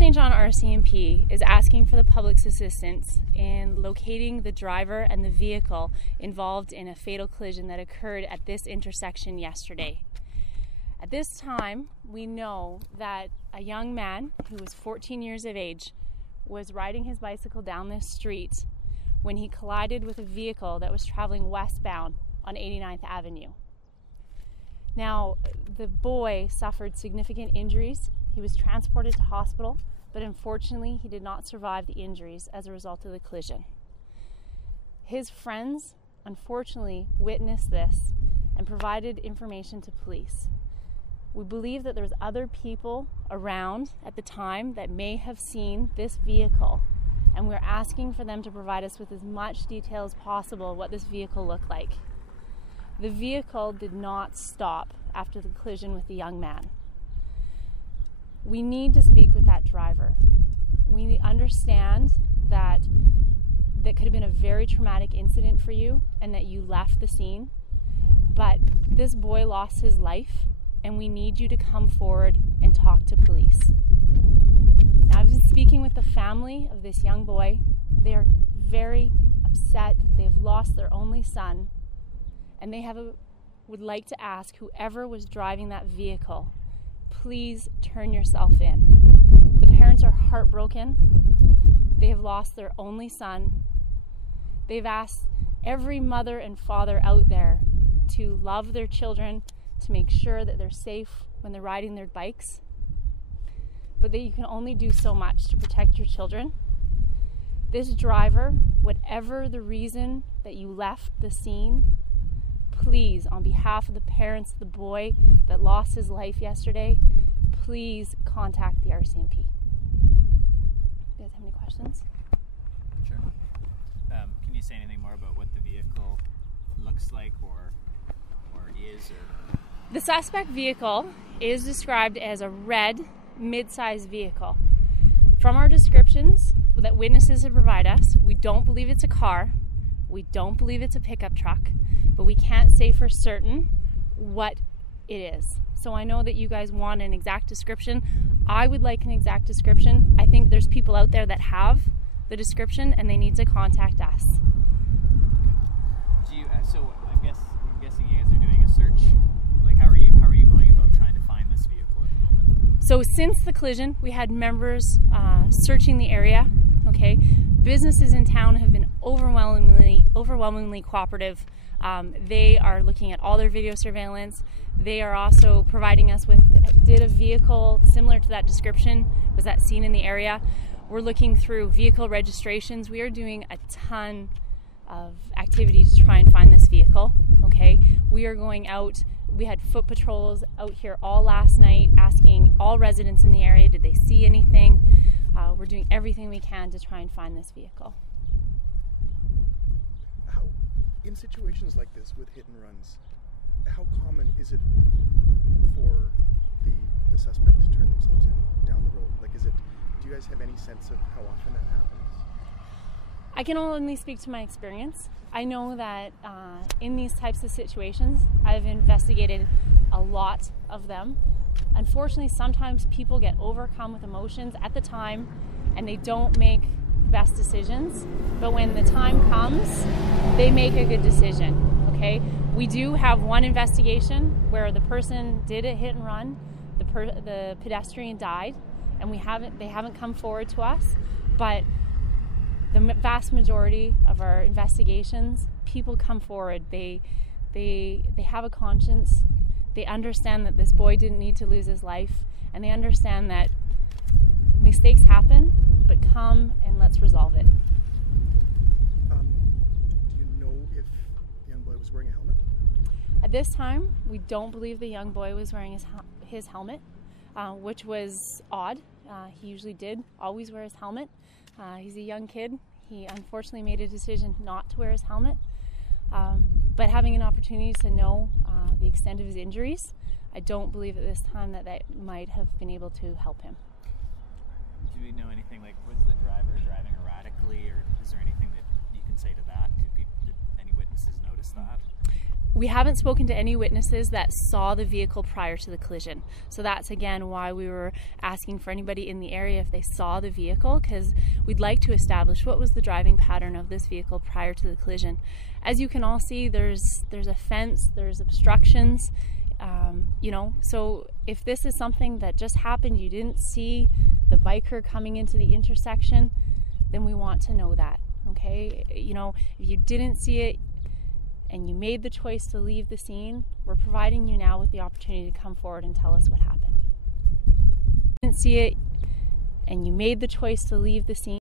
St. John RCMP is asking for the public's assistance in locating the driver and the vehicle involved in a fatal collision that occurred at this intersection yesterday. At this time, we know that a young man who was 14 years of age was riding his bicycle down this street when he collided with a vehicle that was traveling westbound on 89th Avenue. Now, the boy suffered significant injuries. He was transported to hospital, but unfortunately he did not survive the injuries as a result of the collision. His friends unfortunately witnessed this and provided information to police. We believe that there was other people around at the time that may have seen this vehicle, and we're asking for them to provide us with as much detail as possible what this vehicle looked like. The vehicle did not stop after the collision with the young man. We need to speak with that driver. We understand that that could have been a very traumatic incident for you and that you left the scene, but this boy lost his life and we need you to come forward and talk to police. Now, I've been speaking with the family of this young boy. They are very upset. They've lost their only son, and they would like to ask whoever was driving that vehicle, please turn yourself in. The parents are heartbroken. They have lost their only son. They've asked every mother and father out there to love their children, to make sure that they're safe when they're riding their bikes, but that you can only do so much to protect your children. This driver, whatever the reason that you left the scene, please, on behalf of the parents of the boy that lost his life yesterday, please contact the RCMP. You guys have any questions? Sure. Can you say anything more about what the vehicle looks like or is? The suspect vehicle is described as a red mid-sized vehicle. From our descriptions that witnesses have provided us, we don't believe it's a car, we don't believe it's a pickup truck, but we can't say for certain what it is. So I know that you guys want an exact description. I would like an exact description. I think there's people out there that have the description and they need to contact us. Do you, so I'm guessing you guys are doing a search. Like, how are you going about trying to find this vehicle at the moment? So since the collision, we had members searching the area. Okay, businesses in town have been overwhelmingly cooperative. They are looking at all their video surveillance. They are also providing us with, did a vehicle similar to that description, was that seen in the area? We're looking through vehicle registrations. We are doing a ton of activity to try and find this vehicle. Okay, we are going out. We had foot patrols out here all last night asking all residents in the area, did they see anything? We're doing everything we can to try and find this vehicle. How, in situations like this with hit and runs, how common is it for the suspect to turn themselves in down the road? Like, do you guys have any sense of how often that happens? I can only speak to my experience. I know that in these types of situations, I've investigated a lot of them. Unfortunately, sometimes people get overcome with emotions at the time and they don't make the best decisions. But when the time comes, they make a good decision, okay? We do have one investigation where the person did a hit and run, the pedestrian died, and they haven't come forward to us. But the vast majority of our investigations, people come forward. They have a conscience. They understand that this boy didn't need to lose his life, and they understand that mistakes happen, but come and let's resolve it. Do you know if the young boy was wearing a helmet? At this time, we don't believe the young boy was wearing his helmet, which was odd. He usually did always wear his helmet. He's a young kid. He unfortunately made a decision not to wear his helmet. But having an opportunity to know the extent of his injuries, I don't believe at this time that might have been able to help him. Do we know anything, like, was the driver driving erratically, or is there anything that you can say to that? Did any witnesses witnesses notice that? We haven't spoken to any witnesses that saw the vehicle prior to the collision. So that's again why we were asking for anybody in the area if they saw the vehicle, because we'd like to establish what was the driving pattern of this vehicle prior to the collision. As you can all see, there's a fence, there's obstructions, so if this is something that just happened, you didn't see the biker coming into the intersection, then we want to know that, okay? If you didn't see it, and you made the choice to leave the scene, we're providing you now with the opportunity to come forward and tell us what happened. Didn't see it, and you made the choice to leave the scene.